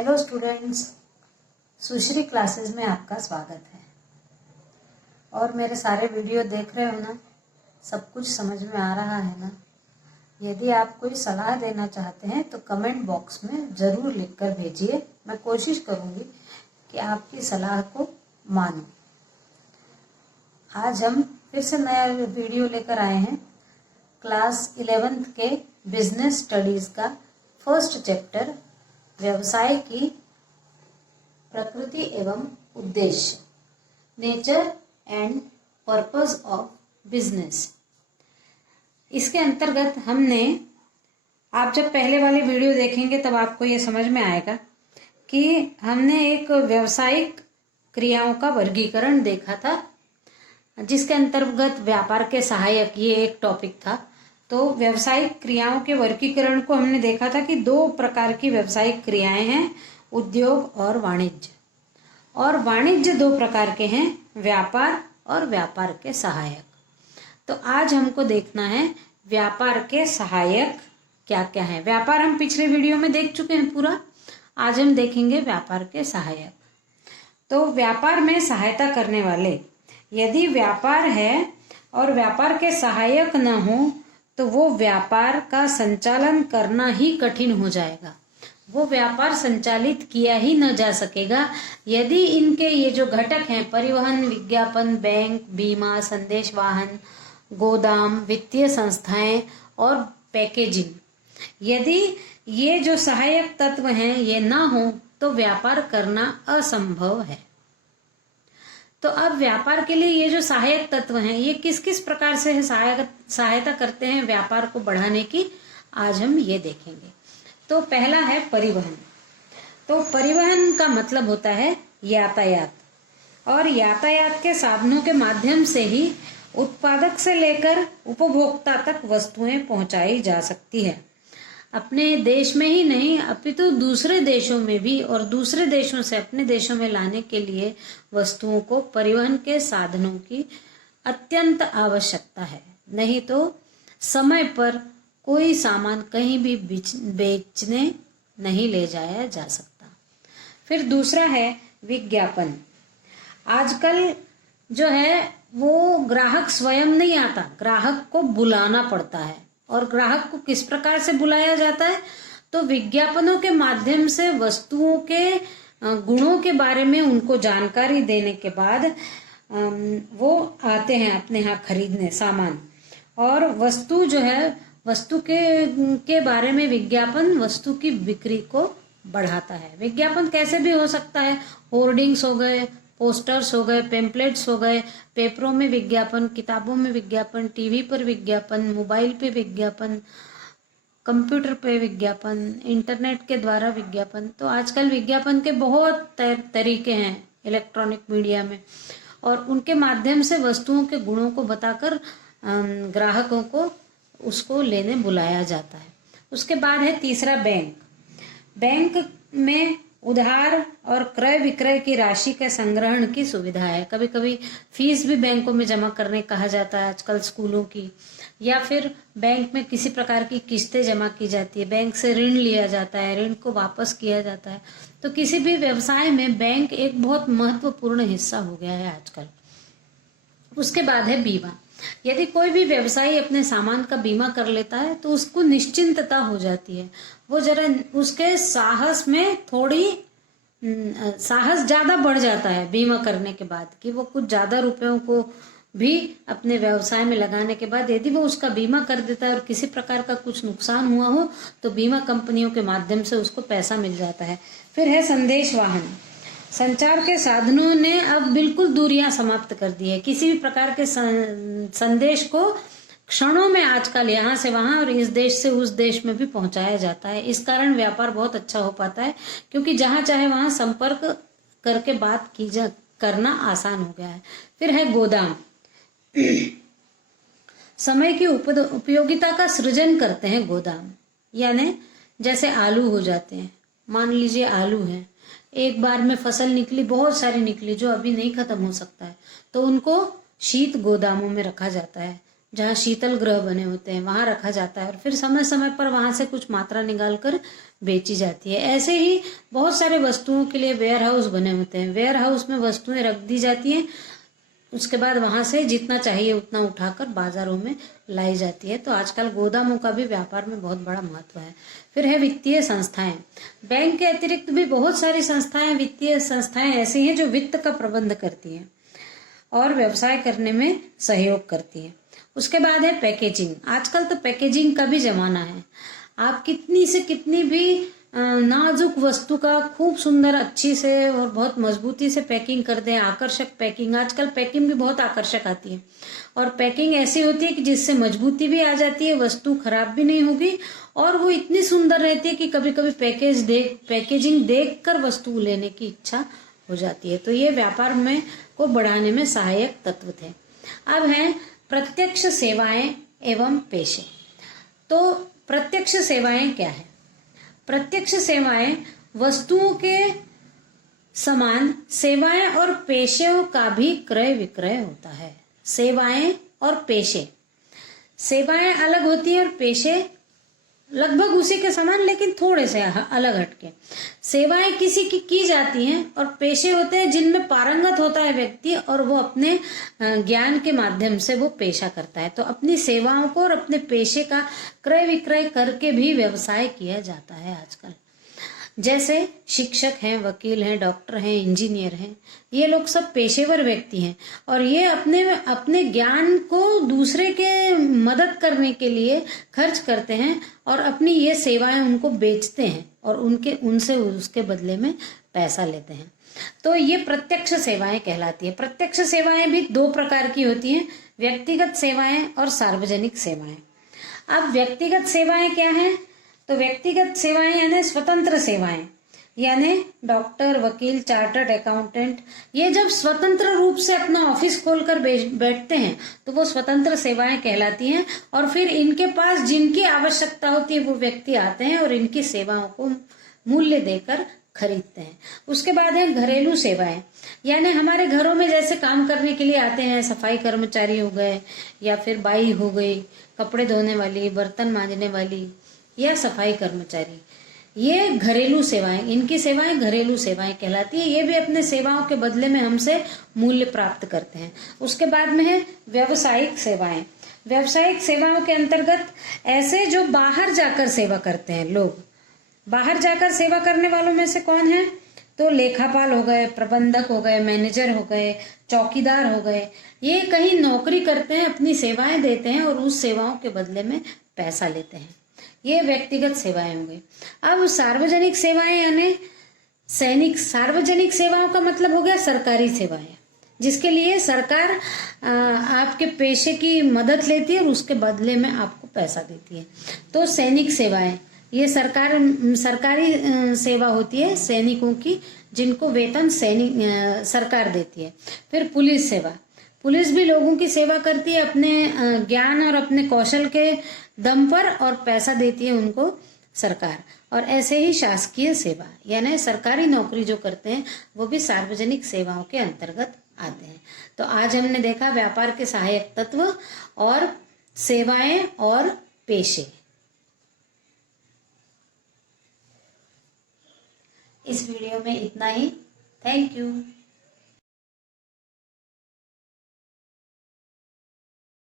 Hello students, सुश्री classes में आपका स्वागत है। और मेरे सारे वीडियो देख रहे हो ना, सब कुछ समझ में आ रहा है ना। यदि आप कोई सलाह देना चाहते हैं तो कमेंट बॉक्स में ज़रूर लिखकर भेजिए। मैं कोशिश करूंगी कि आपकी सलाह को मानूं। आज हम फिर से नया वीडियो लेकर आए हैं। क्लास 11th के बिजनेस स्टडीज का फर्स्ट चैप्टर, व्यवसाय की प्रकृति एवं उद्देश्य, nature and purpose of business. इसके अंतर्गत हमने, आप जब पहले वाले वीडियो देखेंगे तब आपको ये समझ में आएगा कि हमने एक व्यावसायिक क्रियाओं का वर्गीकरण देखा था, जिसके अंतर्गत व्यापार के सहायक, ये एक टॉपिक था। तो व्यावसायिक क्रियाओं के वर्गीकरण को हमने देखा था कि दो प्रकार की व्यावसायिक क्रियाएं हैं, उद्योग और वाणिज्य। और वाणिज्य दो प्रकार के हैं, व्यापार और व्यापार के सहायक। तो आज हमको देखना है व्यापार के सहायक क्या क्या है। व्यापार हम पिछले वीडियो में देख चुके हैं पूरा, आज हम देखेंगे व्यापार के सहायक। तो व्यापार में सहायता करने वाले, यदि व्यापार है और व्यापार के सहायक न हो तो वो व्यापार का संचालन करना ही कठिन हो जाएगा। वो व्यापार संचालित किया ही न जा सकेगा यदि इनके ये जो घटक हैं, परिवहन, विज्ञापन, बैंक, बीमा, संदेश वाहन, गोदाम, वित्तीय संस्थाएं और पैकेजिंग, यदि ये जो सहायक तत्व हैं ये ना हो तो व्यापार करना असंभव है। तो अब व्यापार के लिए ये जो सहायक तत्व हैं ये किस किस प्रकार से सहायता करते हैं व्यापार को बढ़ाने की, आज हम ये देखेंगे। तो पहला है परिवहन। तो परिवहन का मतलब होता है यातायात, और यातायात के साधनों के माध्यम से ही उत्पादक से लेकर उपभोक्ता तक वस्तुएं पहुंचाई जा सकती है। अपने देश में ही नहीं अपितु दूसरे देशों में भी, और दूसरे देशों से अपने देशों में लाने के लिए वस्तुओं को परिवहन के साधनों की अत्यंत आवश्यकता है। नहीं तो समय पर कोई सामान कहीं भी बेचने नहीं ले जाया जा सकता। फिर दूसरा है विज्ञापन। आजकल जो है वो ग्राहक स्वयं नहीं आता, ग्राहक को बुलाना पड़ता है। और ग्राहक को किस प्रकार से बुलाया जाता है? तो विज्ञापनों के माध्यम से वस्तुओं के गुणों के बारे में उनको जानकारी देने के बाद वो आते हैं अपने यहाँ खरीदने सामान। और वस्तु जो है, वस्तु के बारे में विज्ञापन वस्तु की बिक्री को बढ़ाता है। विज्ञापन कैसे भी हो सकता है, होर्डिंग्स हो गए, पोस्टर्स हो गए, पेम्पलेट्स हो गए, पेपरों में विज्ञापन, किताबों में विज्ञापन, टीवी पर विज्ञापन, मोबाइल पे विज्ञापन, कंप्यूटर पे विज्ञापन, इंटरनेट के द्वारा विज्ञापन। तो आजकल विज्ञापन के बहुत तरीके हैं इलेक्ट्रॉनिक मीडिया में, और उनके माध्यम से वस्तुओं के गुणों को बताकर ग्राहकों को उसको लेने बुलाया जाता है। उसके बाद है तीसरा बैंक। बैंक में उधार और क्रय विक्रय की राशि के संग्रहण की सुविधा है। कभी कभी फीस भी बैंकों में जमा करने कहा जाता है आजकल स्कूलों की, या फिर बैंक में किसी प्रकार की किस्तें जमा की जाती है, बैंक से ऋण लिया जाता है, ऋण को वापस किया जाता है। तो किसी भी व्यवसाय में बैंक एक बहुत महत्वपूर्ण हिस्सा हो गया है आजकल। उसके बाद है बीमा। यदि कोई भी व्यवसायी अपने सामान का बीमा कर लेता है तो उसको निश्चिंतता हो जाती है। वो जरा उसके साहस में थोड़ी साहस ज्यादा बढ़ जाता है बीमा करने के बाद, कि वो कुछ ज्यादा रुपयों को भी अपने व्यवसाय में लगाने के बाद यदि वो उसका बीमा कर देता है और किसी प्रकार का कुछ नुकसान हुआ हो तो बीमा कंपनियों के माध्यम से उसको पैसा मिल जाता है। फिर है संदेश वाहन। संचार के साधनों ने अब बिल्कुल दूरियां समाप्त कर दी है। किसी भी प्रकार के संदेश को क्षणों में आजकल यहाँ से वहां और इस देश से उस देश में भी पहुंचाया जाता है। इस कारण व्यापार बहुत अच्छा हो पाता है, क्योंकि जहां चाहे वहां संपर्क करके बात करना आसान हो गया है। फिर है गोदाम। समय की उपयोगिता का सृजन करते हैं गोदाम। यानी जैसे आलू हो जाते हैं, मान लीजिए आलू है, एक बार में फसल निकली, बहुत सारी निकली जो अभी नहीं खत्म हो सकता है, तो उनको शीत गोदामों में रखा जाता है जहाँ शीतल गृह बने होते हैं वहां रखा जाता है और फिर समय समय पर वहां से कुछ मात्रा निकाल कर बेची जाती है। ऐसे ही बहुत सारे वस्तुओं के लिए वेयर हाउस बने होते हैं। वेयर हाउस में वस्तुएं रख दी जाती हैं, उसके बाद वहां से जितना चाहिए उतना उठाकर बाजारों में लाई जाती है। तो आजकल गोदामों का भी व्यापार में बहुत बड़ा महत्व है। फिर है वित्तीय संस्थाएं। बैंक के अतिरिक्त भी बहुत सारी संस्थाएं, वित्तीय संस्थाएं ऐसी हैं जो वित्त का प्रबंध करती हैं और व्यवसाय करने में सहयोग करती है। उसके बाद है पैकेजिंग। आजकल तो पैकेजिंग का भी जमाना है। आप कितनी से कितनी भी नाजुक वस्तु का खूब सुंदर अच्छी से और बहुत मजबूती से पैकिंग कर दें, आकर्षक पैकिंग। आजकल पैकिंग भी बहुत आकर्षक आती है और पैकिंग ऐसी होती है कि जिससे मजबूती भी आ जाती है, वस्तु खराब भी नहीं होगी और वो इतनी सुंदर रहती है कि कभी कभी पैकेजिंग देखकर वस्तु लेने की इच्छा हो जाती है। तो ये व्यापार में को बढ़ाने में सहायक तत्व थे। अब है प्रत्यक्ष सेवाएं एवं पेशे। तो प्रत्यक्ष सेवाएं क्या है? प्रत्यक्ष सेवाएं वस्तुओं के समान सेवाएं और पेशों का भी क्रय विक्रय होता है। सेवाएं और पेशे, सेवाएं अलग होती है और पेशे लगभग उसी के समान लेकिन थोड़े से अलग हटके। सेवाएं किसी की जाती हैं और पेशे होते हैं जिनमें पारंगत होता है व्यक्ति और वो अपने ज्ञान के माध्यम से वो पेशा करता है। तो अपनी सेवाओं को और अपने पेशे का क्रय विक्रय करके भी व्यवसाय किया जाता है आजकल। जैसे शिक्षक हैं, वकील हैं, डॉक्टर हैं, इंजीनियर हैं, ये लोग सब पेशेवर व्यक्ति हैं और ये अपने ज्ञान को दूसरे के मदद करने के लिए खर्च करते हैं और अपनी ये सेवाएं उनको बेचते हैं और उनसे उसके बदले में पैसा लेते हैं। तो ये प्रत्यक्ष सेवाएं कहलाती है। प्रत्यक्ष सेवाएं भी दो प्रकार की होती हैं, व्यक्तिगत सेवाएं और सार्वजनिक सेवाएं। अब व्यक्तिगत सेवाएं क्या हैं? तो व्यक्तिगत सेवाएं यानी स्वतंत्र सेवाएं, यानी डॉक्टर, वकील, चार्टर्ड अकाउंटेंट, ये जब स्वतंत्र रूप से अपना ऑफिस खोलकर बैठते हैं तो वो स्वतंत्र सेवाएं कहलाती हैं और फिर इनके पास जिनकी आवश्यकता होती है वो व्यक्ति आते हैं और इनकी सेवाओं को मूल्य देकर खरीदते हैं। उसके बाद है घरेलू सेवाएं, यानी हमारे घरों में जैसे काम करने के लिए आते हैं, सफाई कर्मचारी हो गए या फिर बाई हो गई, कपड़े धोने वाली, बर्तन मांजने वाली या सफाई कर्मचारी, ये घरेलू सेवाएं, इनकी सेवाएं घरेलू सेवाएं कहलाती है। ये भी अपने सेवाओं के बदले में हमसे मूल्य प्राप्त करते हैं। उसके बाद में है व्यावसायिक सेवाएं। व्यावसायिक सेवाओं के अंतर्गत ऐसे जो बाहर जाकर सेवा करते हैं लोग। बाहर जाकर सेवा करने वालों में से कौन है? तो लेखापाल हो गए, प्रबंधक हो गए, मैनेजर हो गए, चौकीदार हो गए। ये कहीं नौकरी करते हैं, अपनी सेवाएं देते हैं और उस सेवाओं के बदले में पैसा लेते हैं। ये व्यक्तिगत सेवाएं हो गई। अब सार्वजनिक सेवाएं यानी सार्वजनिक सेवाओं का मतलब हो गया सरकारी सेवाएं, जिसके लिए सरकार आपके पेशे की मदद लेती है और उसके बदले में आपको पैसा देती है। तो सैनिक सेवाएं, ये सरकारी सेवा होती है सैनिकों की, जिनको वेतन सरकार देती है। फिर पुलिस सेवा, पुलिस भी लोगों की सेवा करती है अपने ज्ञान और अपने कौशल के दम पर और पैसा देती है उनको सरकार। और ऐसे ही शासकीय सेवा यानी सरकारी नौकरी जो करते हैं वो भी सार्वजनिक सेवाओं के अंतर्गत आते हैं। तो आज हमने देखा व्यापार के सहायक तत्व और सेवाएं और पेशे। इस वीडियो में इतना ही। Thank you.